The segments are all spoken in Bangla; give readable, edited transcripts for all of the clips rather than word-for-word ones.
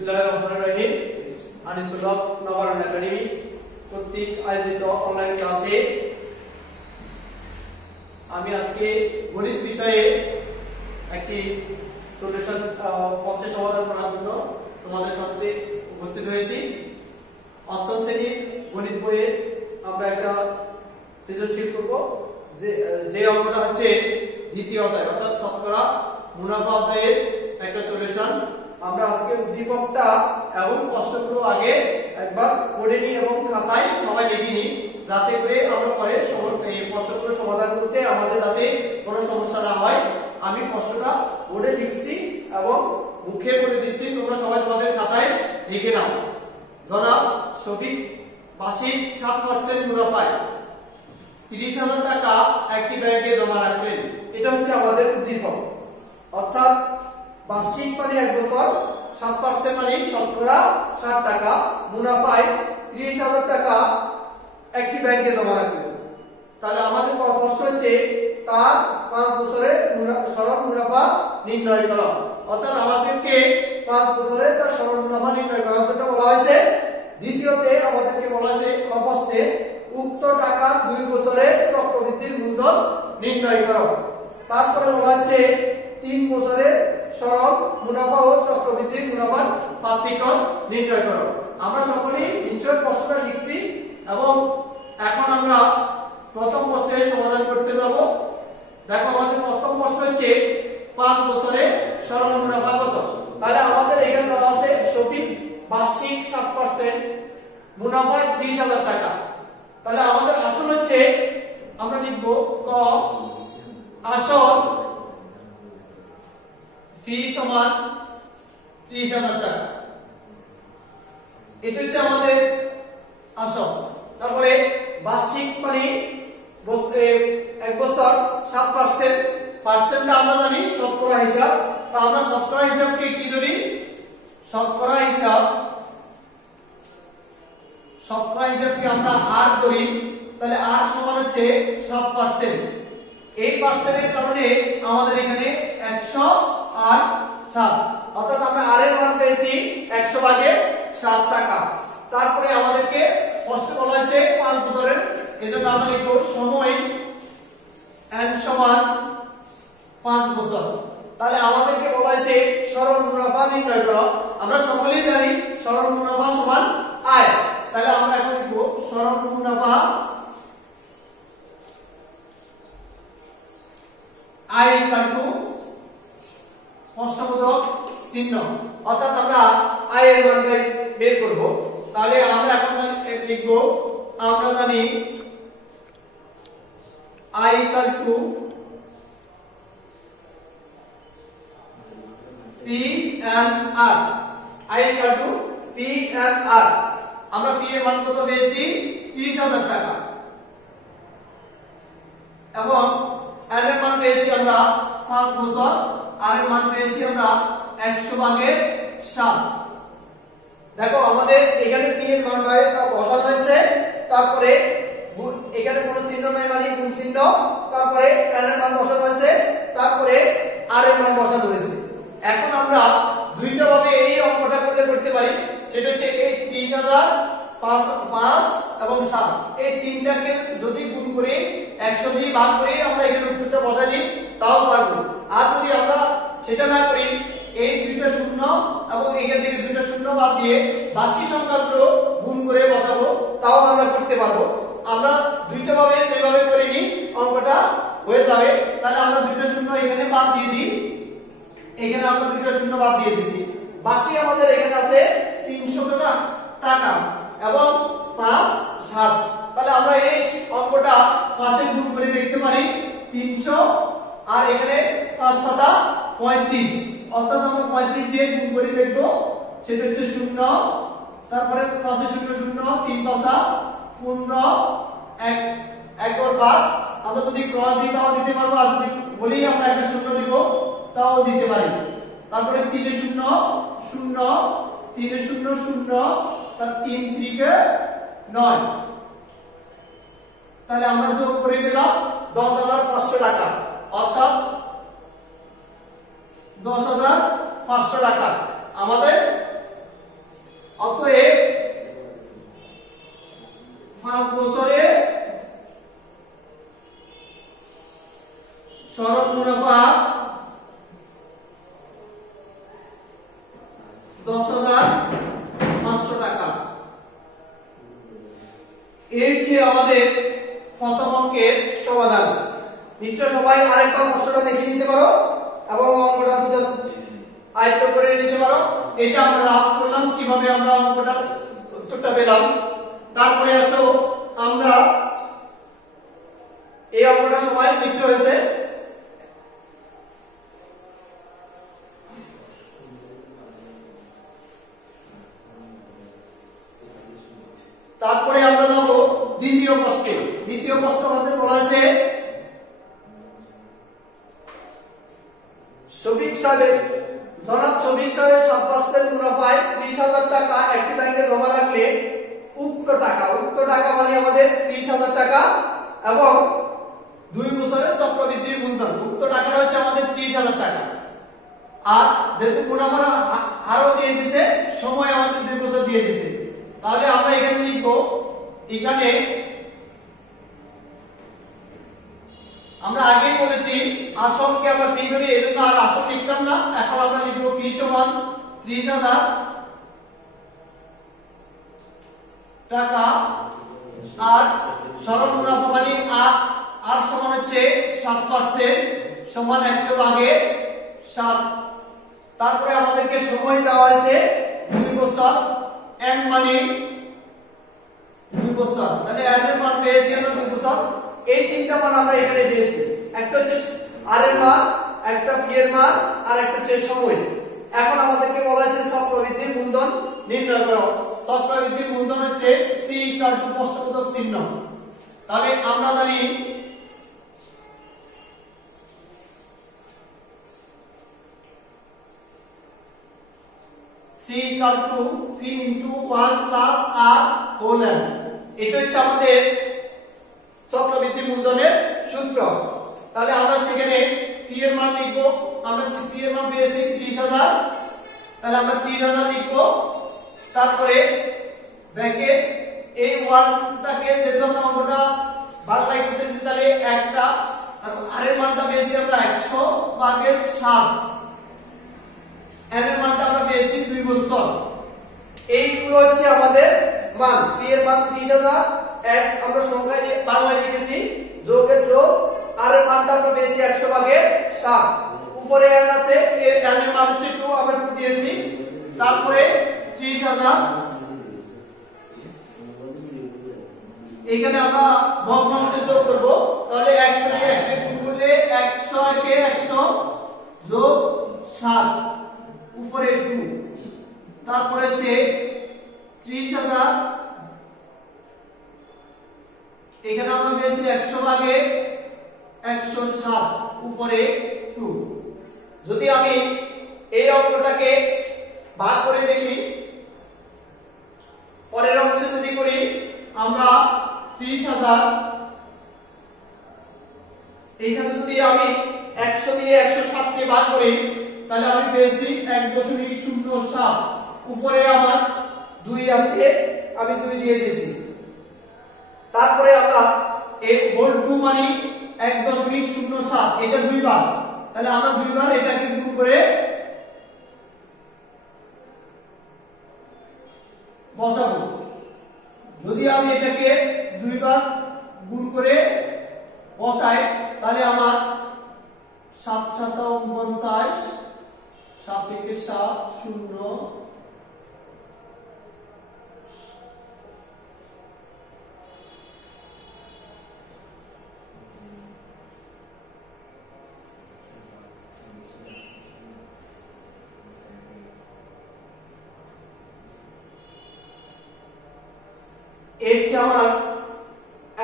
বিসমিল্লাহিররহমানিররহিম। আনিসুল্লাহ নবারুণ একাডেমি কর্তৃক আয়োজিত অনলাইন ক্লাসে আমি আজকে গণিত বিষয়ে একটি সলিউশন প্রশ্নের সমাধান করার জন্য তোমাদের সাথে উপস্থিত হয়েছি। অষ্টম শ্রেণীর গণিত বইয়ে আমরা একটা সৃজনশীল করব, যে অঙ্কটা হচ্ছে দ্বিতীয় অধ্যায় অর্থাৎ শতকরা মুনাফা অধ্যায়ের একটা সলিউশন। আমরা আজকে উদ্দীপকটা এবং প্রশ্নগুলো আগে একবার পড়ে নিই এবং খাতায় সবাই লিখে নিই, যাতে করে আমরা পরে এই প্রশ্নগুলো সমাধান করতে আমাদের যাতে কোনো সমস্যা না হয়। আমি প্রশ্নটা বোর্ডে লিখছি এবং মুখে বলে দিচ্ছি, তোমরা সবাই তোমাদের খাতায় লিখে নাও। জনাব শফিক বার্ষিক 7% মুনাফায় 30,000 টাকা একটি ব্যাংকে জমা রাখবেন। এটা হচ্ছে আমাদের উদ্দীপক, অর্থাৎ বার্ষিক মানে 1 বছর, 7% মানে শতকরা 60 টাকা, মুনাফায় 30,000 টাকা একটি ব্যাংকে জমা রাখবেন। তাহলে আমাদের প্রশ্ন হচ্ছে তার 5 বছরের সরল মুনাফা নির্ণয় করা, অর্থাৎ আমাদেরকে 5 বছরে তার সরল মুনাফা নির্ণয় করার জন্য বলা হয়েছে। দ্বিতীয়তে আমাদেরকে বলা হয়েছে প্রশ্নে উক্ত টাকা 2 বছরের চক্রবৃদ্ধির মূলধন নির্ণয় করা। তারপরে বলা হচ্ছে 3 বছরের সরল মুনাফা ও চক্রবৃদ্ধির মুনাফার পার্থক্য নির্ণয় করো। আমরা সকলেই নিশ্চয় প্রশ্নটা লিখছি এবং এখন আমরা প্রথম প্রশ্নের সমাধান করতে যাব। দেখো আমাদের প্রথম প্রশ্ন হচ্ছে 5 বছরে সরল মুনাফা কত। তাহলে আমাদের এখানে দেওয়া আছে শফিক বার্ষিক 7% মুনাফায় 30,000 টাকা। তাহলে আমাদের আসল হচ্ছে আমরা লিখব ক আসল ফি সমান 30,000 টাকা। এটা হচ্ছে আমাদের আসল। তারপরে বার্ষিক মানে 1 বছর 7%, পার্সেন্টটা আমরা জানি শতকরা হিসাব। তা আমরা শতকরা হিসাবকে কি ধরি? শতকরা হিসাবকে আমরা আর ধরি। তাহলে আর সমান হচ্ছে 7%। এই পার্সেন্টের কারণে আমাদের এখানে 100 আর 7, অর্থাৎ আমরা আর এর মান পেয়েছি 100 ভাগে 7 টাকা। তারপরে আমাদেরকে প্রশ্ন বলা হয়েছে 5 বছরের, এজন্য আমরা লিখব সময় n সমান 5 বছর। তাহলে আমাদেরকে বলা হয়েছে সরল মুনাফা নির্ণয় করো। আমরা সকলেই জানি সরল মুনাফা সমান আয়। তাহলে আমরা এখন লিখব সরল মুনাফা আয় ইকুয়াল টু প্রশ্নবোধক চিহ্ন, অর্থাৎ আমরা আয়ের মান বের করব। তাহলে আমরা এখন লিখব, আমরা জানি I equal to P N R. I equal to P N R. আমরা পি এর মান কত পেয়েছি? 30,000 টাকা এবং এর মান পেয়েছি আমরা 5 বছর, আর এর মান পেয়েছি আমরা 100 ভাগে 7। দেখো আমাদের এখানে পি এর মান বসানো হয়েছে, তারপরে এখানে কোনো চিহ্ন নাই মানে গুণ চিহ্ন, তারপরে এর মান বসানো হয়েছে, তারপরে আর এর মান বসানো হয়েছে। এখন আমরা দুইটা ভাবে এই অঙ্কটা করতে পারি, সেটা হচ্ছে এই 30,000 5 এবং 7, এই তিনটাকে যদি গুণ করে 100 দিয়ে ভাগ করে আমরা এখানে উত্তরটা বসাই দিই তাও পারবো। আর যদি আমরা সেটা না করি, এই দুইটা শূন্য এবং এখান থেকে দুইটা শূন্য বাদ দিয়ে বাকি সংখ্যাগুলো গুণ করে বসাবো, তাও আমরা করতে পারবো। আমরা দুইটা ভাবে যেভাবে করে নিই অঙ্কটা হয়ে যাবে। তাহলে আমরা দুইটা শূন্য এখানে বাদ দিয়ে দিই, এখানে আমরা দুইটা শূন্য বাদ দিয়ে দিছি, বাকি আমাদের এখানে আছে 300 টাকা এবং 5 7। তাহলে আমরা এই অঙ্কটা পাশে গুণ করে দেখতে পারি 300 আর এখানে 5 7 35, অর্থাৎ আমরা 35 দিয়ে গুণ করে দেখব, সেটা হচ্ছে 0, তারপরে 5 0 0 3 5 15 1 और 5। আমরা যদি ক্রস দিই তাও দিতে পারবো, আর যদি বলি আমরা একটা শূন্য দিব তাও দিতে পারি। তারপরে 3 0 0 3 0 0, তার 3 3 9। তাহলে আমরা যোগ করে দিলাম 10,500 টাকা, অর্থাৎ 10,500 টাকা আমাদের 10,500 টাকা। এর যে আমাদের প্রথম অঙ্কের সমাধান। নিশ্চয় সবাই আরেকবার প্রশ্নটা দেখে নিতে পারো এবং অঙ্কটা বুঝে আয়ত্ত করে নিতে পারো। এটা আমরা লাভ করলাম কিভাবে, আমরা অঙ্কটা উত্তরটা পেলাম। তারপরে আসো আমরা এই অঙ্কটা সবাই নিশ্চয় হয়েছে। তারপরে আমরা যাব দ্বিতীয় প্রশ্নে। দ্বিতীয় প্রশ্ন আমাদের বলা হয়েছে শফিক সাহেব জনাব শফিক সাহেব 7 বছরের মুনাফায় 30,000 টাকা একটি ব্যাংকে জমা রাখলে উক্ত টাকা মানে আমাদের 30,000 টাকা এবং 2 বছরের চক্রবৃদ্ধির মূলধন। উক্ত টাকাটা হচ্ছে আমাদের 30,000 টাকা। আর যেহেতু মুনাফার হারও দিয়ে দিয়েছে, সময় আমাদের 2 বছর দিয়ে দিয়েছে, তাহলে আমরা এখানে লিখব, এখানে আমরা আগেই বলেছি আসলকে আমরা ফি ধরি, এজন্য আর আসল লিখলাম না। এখন আমরা লিখব ফি সমান 30,000 টাকা আর সরল মুনাফা মানে আর সমান হচ্ছে 7% সমান 100 ভাগে 7। তারপরে আমাদেরকে সময় দেওয়া আছে 2 বছর, এন্ড মানে 2 বছর, তাহলে এর মান পেয়েছি আমরা 2 বছর। এই তিনটা মান আমরা এখানে পেয়েছি, একটা হচ্ছে আর এর মান, একটা ফি এর মান আর একটা হচ্ছে সময়। এখন আমাদেরকে বলা হয়েছে চক্রবৃদ্ধির মূলধন নির্ণয় করো। চক্রবৃদ্ধির মূলধন হচ্ছে সি ইকুয়াল টু প্রশ্নবোধক চিহ্ন। তাহলে আমরা জানি C equal to P into 1 plus R whole N. এটা হচ্ছে আমাদের চক্রবৃদ্ধি মূলধনের সূত্র। তাহলে আমরা সেখানে পি এর মান লিখব, আমরা পি এর মান পেয়েছি 30,000, তাহলে আমরা 30,000 লিখব। তারপরে ব্র্যাকেট এই 1টাকে যেহেতু আমরা অঙ্কটা বাংলায় করতেছি, তাহলে একটা আর এর মানটা পেয়েছি আমরা 100 ভাগের 7, এর মানটা আমরা পেয়েছি 2 বছর। এইগুলো হচ্ছে আমাদের মান। পি এর মান 30,000, এর আমরা সংখ্যায় বাংলায় লিখেছি যোগের যোগ, আর এর মানটা আমরা পেয়েছি 100 ভাগের 7। উপরে এর আছে, এর এর মান হচ্ছে 2, আমরা 2 দিয়েছি। তারপরে 30,000, এখানে আমরা ভগ্নাংশ যোগ করব। তাহলে 100 কে 1 কে গুণ করলে 100 কে 100 যোগ 7 উপরে 2, তারপরে হচ্ছে 30,000, এখানে আমরা পেয়েছি 100 ভাগে 107 উপরে 2। যদি আমি এই অঙ্কটাকে ভাগ করে দেখি, পরের অংশে যদি করি আমরা 30,000, এখানে যদি আমি 100 দিয়ে 107 কে ভাগ করি, তাহলে আমি পেয়েছি 1.07। উপরে আমার 2 আছে, আমি 2 দিয়ে দিয়েছি। তারপরে আমরা এই হোল 2 মানে 1.07, এটা 2 বার, তাহলে আমরা 2 বার এটাকে গুণ করে বসাবো। যদি আমি এটাকে 2 বার গুণ করে বসাই, তাহলে আমার 7 7 49, 7 থেকে 7 0, এর চেয়ে আমার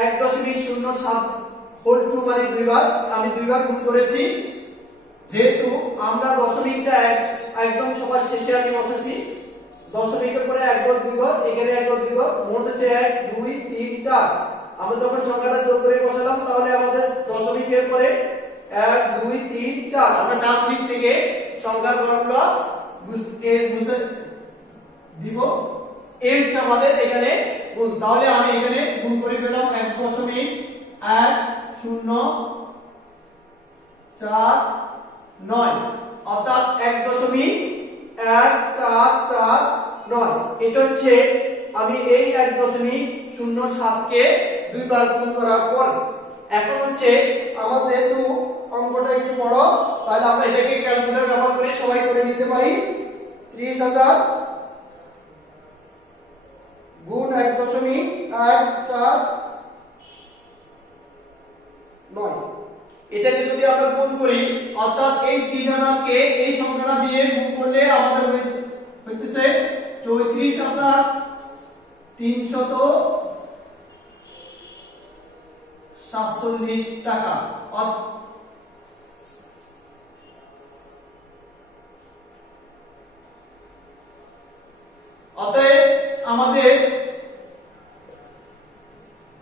1.07 হোল 2 মানে 2 বার, আমি 2 বার গুণ করেছি। যেহেতু আমরা দশমিকটা একদম সবার শেষে আমি বসাচ্ছি, দশমিকের পরে 1 ঘর 2 ঘর, এখানে 1 ঘর 2 ঘর, মোট হচ্ছে 1 2 3 4। আমরা যখন সংখ্যাটা যোগ করে বসালাম, তাহলে আমাদের দশমিকের পরে 1 2 3 4, আমরা ডান দিক থেকে সংখ্যার ঘরগুলো বুঝতে দিব। এর চেয়ে আমাদের এখানে গুণ, তাহলে আমি এখানে গুণ করে পেলাম 1.1049, অর্থাৎ 1.1049 1449। এটা হচ্ছে আমি এই 1.07 কে দুইবার গুণ করার পর। এখন হচ্ছে আমার যেহেতু অঙ্কটা একটু বড়, তাহলে আমরা এটাকে ক্যালকুলেটর ব্যবহার করে সবাই করে নিতে পারি। 30,000 গুণ 1.149। এটাকে যদি আমরা গুণ করি, অর্থাৎ এই 30,000 কে এই সংখ্যাটা দিয়ে গুণ করলে আমাদের হইতেছে 34,347 টাকা।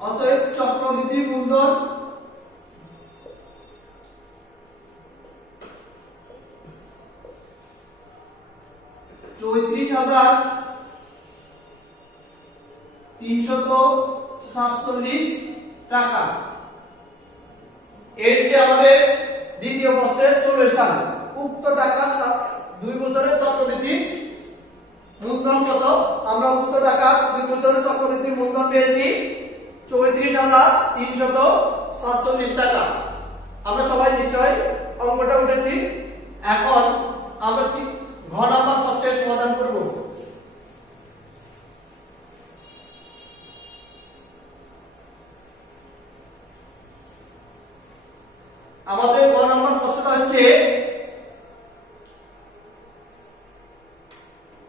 অতএব চক্রবৃদ্ধি মূলধন $34,347 টাকা। এর যে আমাদের দ্বিতীয় প্রশ্নের সলিউশন, উক্ত টাকার 2 বছরের চক্রবৃদ্ধি মূলধন কত? আমরা উক্ত টাকার 2 বছরের চক্রবৃদ্ধি মূলধন পেয়েছি 34,347 টাকা। আমরা সবাই নিশ্চয় অঙ্কটা উঠেছি। এখন আমরা ঘ নাম্বার প্রশ্নের সমাধান করব। আমাদের ঘ নাম্বার প্রশ্নটা হচ্ছে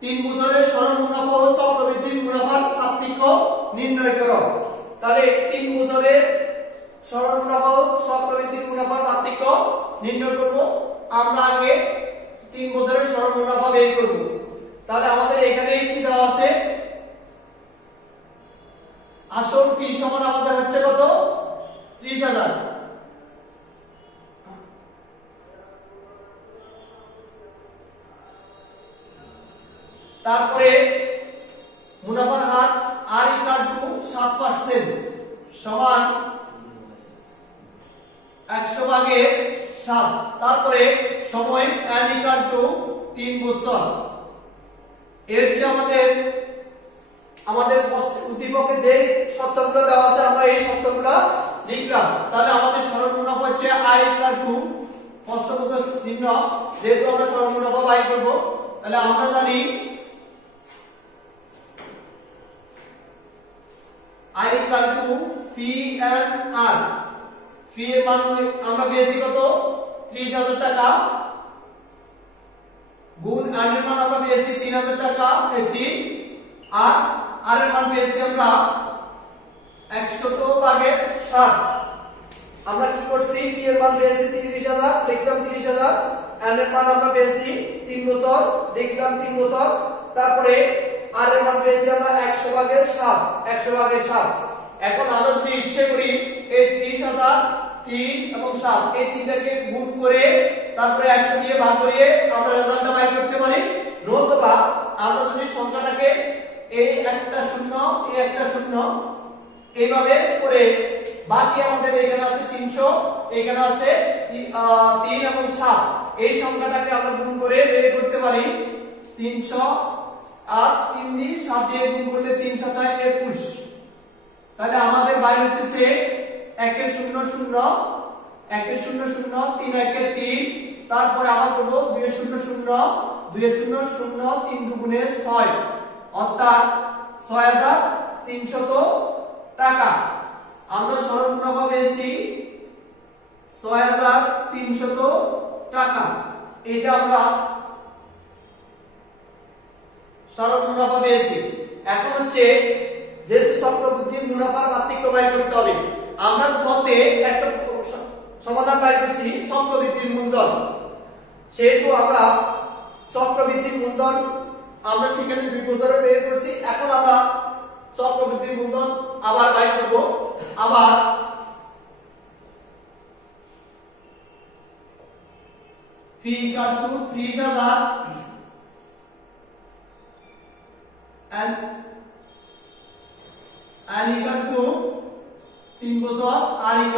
3 বছরের সরল মুনাফা ও চক্রবৃদ্ধি মুনাফার পার্থক্য নির্ণয় করো। তাহলে 3 বছরের সরল মুনাফা ও চক্রবৃদ্ধি মুনাফার পার্থক্য নির্ণয় করব। আমরা আগে 3 বছরের সরল মুনাফা বের করব। তাহলে আমাদের এখানে কি দেওয়া আছে? আসল ফি সমান আমাদের হচ্ছে কত? 30,000। তারপরে মুনাফার হার R = 7% সমান 100/7। তারপরে সময় N = 3 বছর। এর যে আমাদের উদ্দীপকে যে শর্তগুলো দেওয়া আছে আমরা এই শর্তগুলো লিখলাম। তাহলে আমাদের সরল মুনাফা হচ্ছে I = প্রশ্নবোধক চিহ্ন, যেহেতু আমরা সরল মুনাফা বাই করব। তাহলে আমরা জানি I = P&R। ফি এর মান আমরা পেয়েছি কত? 30,000 টাকা, গুণ R এর মান আমরা পেয়েছি 3,000 টাকা, আর R এর মান পেয়েছি আমরা 100/7। আমরা কি করছি? ফি এর মান পেয়েছি 30,000, লিখলাম 30,000। R এর মান আমরা পেয়েছি 3 বছর, লিখলাম 3 বছর। তারপরে R এর মান পেয়েছি আমরা 100/7। এখন আমরা যদি ইচ্ছে করি এই 30,000, 3 এবং 7 এই তিনটাকে গুণ করে তারপরে 100 দিয়ে ভাগ করিয়ে আমরা রেজাল্টটা বাই করতে পারি। নতুবা আমরা যদি সংখ্যাটাকে এই একটা শূন্য, এই একটা শূন্য এইভাবে করে বাকি আমাদের এখানে আছে 300, এখানে আছে 3 এবং 7, এই সংখ্যাটাকে আমরা গুণ করে বের করতে পারি 300 আর 3 দিয়ে 7 দিয়ে গুণ করলে 3 × 7 = 21। তাহলে আমাদের বাইরে হচ্ছে 1 এর 0 0, 1 এর 0 0, 3 1 এর 3, তারপরে আবার করব 2 এর 0 0, 2 এর 0 0, 3 2 6, অর্থাৎ 6,300 টাকা। আমরা সরল মুনাফা পেয়েছি 6,300 টাকা। এটা আমরা সরল মুনাফা পেয়েছি। এখন হচ্ছে যেহেতু চক্রবৃদ্ধি মুনাফার পার্থক্য বের করতে হবে, আমরা পথে একটা সমাধান বের করছি চক্রবৃদ্ধির মূলধন। সেহেতু আমরা চক্রবৃদ্ধির মূলধন আমরা সেখানে 2 বছরে বের করছি। এখন আমরা চক্রবৃদ্ধির মূলধন আবার বের করব। আবার ফি = 30,000 and N = 3 বছর, R =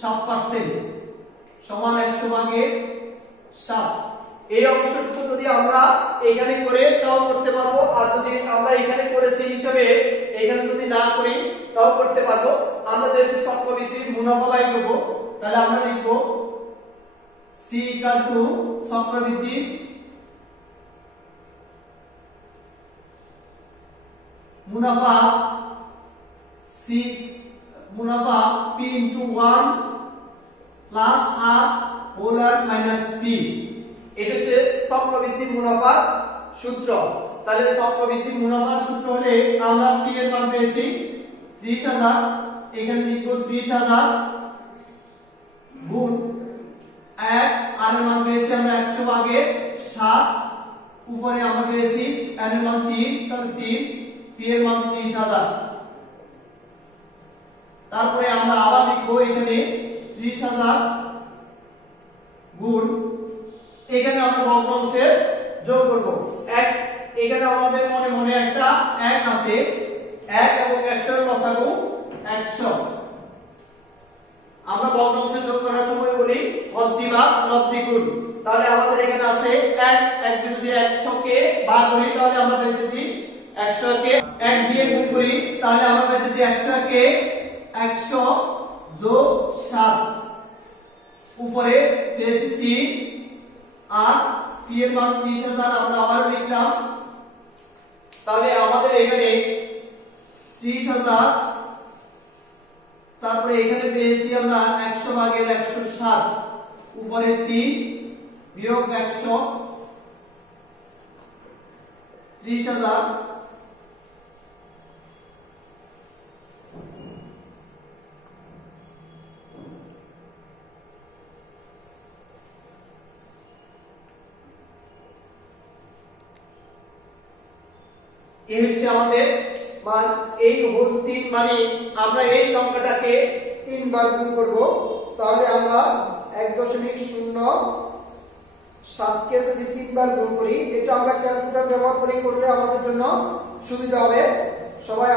7% সমান 100/7। এই অংশটুকু যদি আমরা এখানে করে তাও করতে পারবো, আর যদি আমরা এখানে করেছি হিসাবে এখানে যদি না করি তাও করতে পারবো। আমরা যেহেতু চক্রবৃদ্ধির মুনাফা বাই করব, তাহলে আমরা লিখব C ইকুয়াল টু চক্রবৃদ্ধি মুনাফা P into 1 plus R whole r minus P। এটা হচ্ছে চক্রবৃদ্ধির মুনাফার সূত্র। তাহলে চক্রবৃদ্ধির মুনাফার সূত্র হলে আমরা P এর মান পেয়েছি 30,000, এখানে লিখব 30,000 গুণ 1, R এর মান পেয়েছি আমরা 100 ভাগে 7, উপরে আমরা পেয়েছি N এর মান 3, তাহলে 3, P এর মান 30,000। তারপরে আমরা আবার লিখব এখানে 30,000 গুণ, এখানে আমরা ভগ্নাংশে যোগ করব 1। এখানে আমাদের মনে মনে একটা 1 আছে, 1 এবং 100 এর লসাগু 100। আমরা ভগ্নাংশে যোগ করার সময় বলি হদ্দি ভাগ লব্দি গুণ। তাহলে আমাদের এখানে আছে 1 যদি 100 কে ভাগ করি তাহলে আমরা পেয়েছি 100 কে 1 দিয়ে গুণ করি তাহলে আমরা পেয়েছি 100 কে 100 যোগ 7, উপরে পেয়েছি 3, আর P এর মান 30,000 আমরা আবার লিখলাম। তাহলে আমাদের এখানে 30,000, তারপরে এখানে পেয়েছি আমরা 100 ভাগের 107, উপরে 3 বিয়োগ 100, 30,000 এই হচ্ছে আমাদের মান। এই হোল 3 মানে আমরা এই সংখ্যাটাকে 3 বার গুণ করব, তাহলে আমরা 1.07 কে যদি 3 বার গুণ করি, এটা আমরা ক্যালকুলেটর ব্যবহার করে করলে আমাদের জন্য সুবিধা হবে। সবাই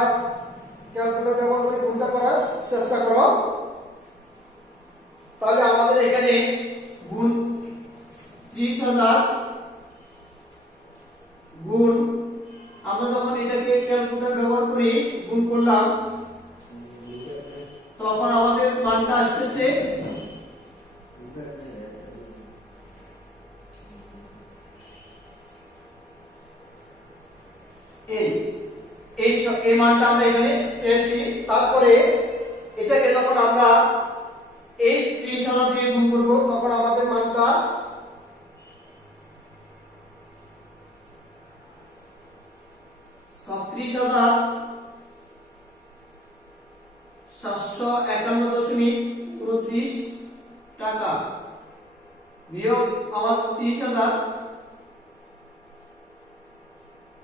ক্যালকুলেটর ব্যবহার করে গুণটা করার চেষ্টা করো। তাহলে আমাদের এখানে গুণ 30,000 গুণ, আমরা যখন এটাকে ক্যালকুলেটর ব্যবহার করি গুণ করলাম তখন আমাদের মানটা আসতেছে এই মানটা আমরা এখানে পেয়েছি। তারপরে এটাকে যখন আমরা এই 30,000 দিয়ে গুণ করব তখন আমাদের মানটা 37,751.29 টাকা বিয়োগ আমার 30,000।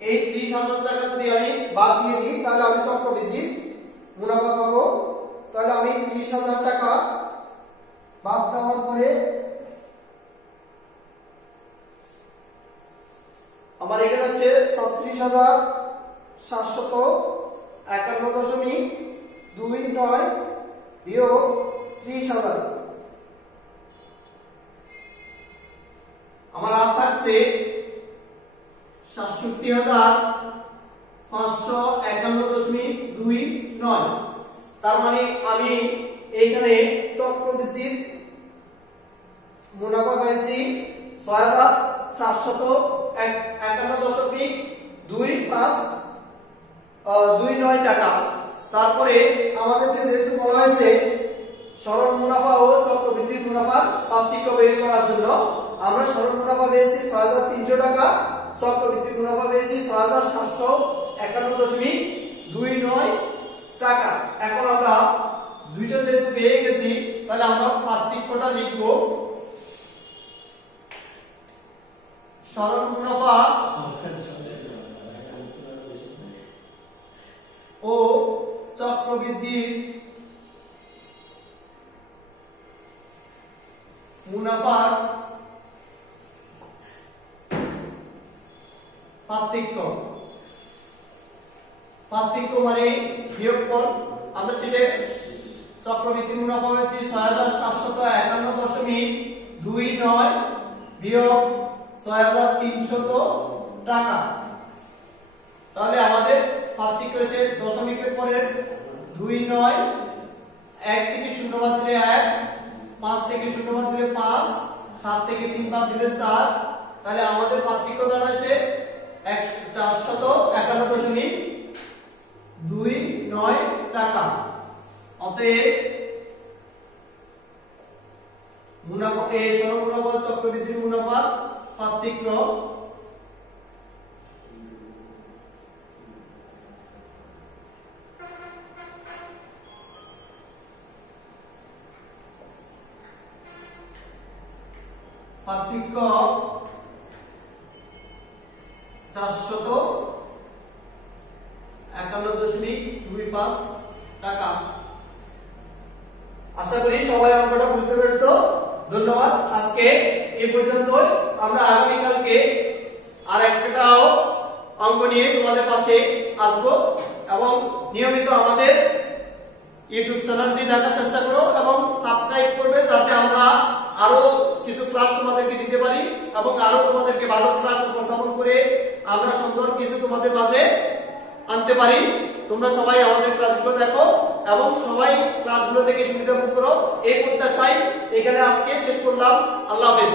এই 30,000 টাকা যদি আমি বাদ দিয়ে দিই তাহলে আমি চক্রবৃদ্ধি মুনাফা পাবো। তাহলে আমি 30,000 টাকা বাদ দেওয়ার পরে আমার এখানে হচ্ছে 36,751.29 বিয়োগ 30,000, আমার আর থাকছে 67,551.29। তার মানে আমি এইখানে চক্রবৃদ্ধির মুনাফা পেয়েছি 6,751.29 টাকা। তারপরে আমাদেরকে যেহেতু বলা হয়েছে সরল মুনাফা ও চক্রবৃদ্ধির মুনাফার পার্থক্য বের করার জন্য, আমরা সরল মুনাফা পেয়েছি 6,300 টাকা, চক্রবৃদ্ধির মুনাফা পেয়েছি 6,751.29 টাকা। এখন আমরা দুইটা যেহেতু পেয়ে গেছি তাহলে আমরা পার্থক্যটা লিখব। সরল মুনাফা ও চক্রবৃদ্ধির মুনাফার পার্থক্য মানে বিয়োগফল। আমরা সেটা চক্রবৃদ্ধি মুনাফা হচ্ছে 6,751.29 বিয়োগ 6300 টাকা। তাহলে আমাদের পার্থক্য এসে দশমিকের পরের 2 9 1 থেকে 0 বাদ দিলে 1, 5 থেকে 0 বাদ দিলে 5, 7 থেকে 3 বাদ দিলে 7। তাহলে আমাদের পার্থক্য দাঁড়াচ্ছে 451.29 টাকা। অতএব মুনাফা সরল মুনাফা চক্রবৃদ্ধির মুনাফা পার্থক্য পার্থক্য 451.25 টাকা। আশা করি সবাই অঙ্কটা বুঝতে পেরেছো। ধন্যবাদ। আজকে এই পর্যন্ত। আমরা আগামীকালকে আর একটা অঙ্ক নিয়ে তোমাদের পাশে আসবো এবং নিয়মিত আমাদের ইউটিউব চ্যানেলটি দেখার চেষ্টা করো এবং সাবস্ক্রাইব করবে, যাতে আমরা আরো কিছু ক্লাস তোমাদেরকে দিতে পারি এবং আরো তোমাদেরকে ভালো ক্লাস উপস্থাপন করে আমরা সুন্দর কিছু তোমাদের মাঝে আনতে পারি। তোমরা সবাই আমাদের ক্লাসগুলো দেখো এবং সবাই ক্লাসগুলো দেখে সুবিধা ভোগ করো। এই প্রত্যাশায় এখানে আজকে শেষ করলাম। আল্লাহ হাফেজ।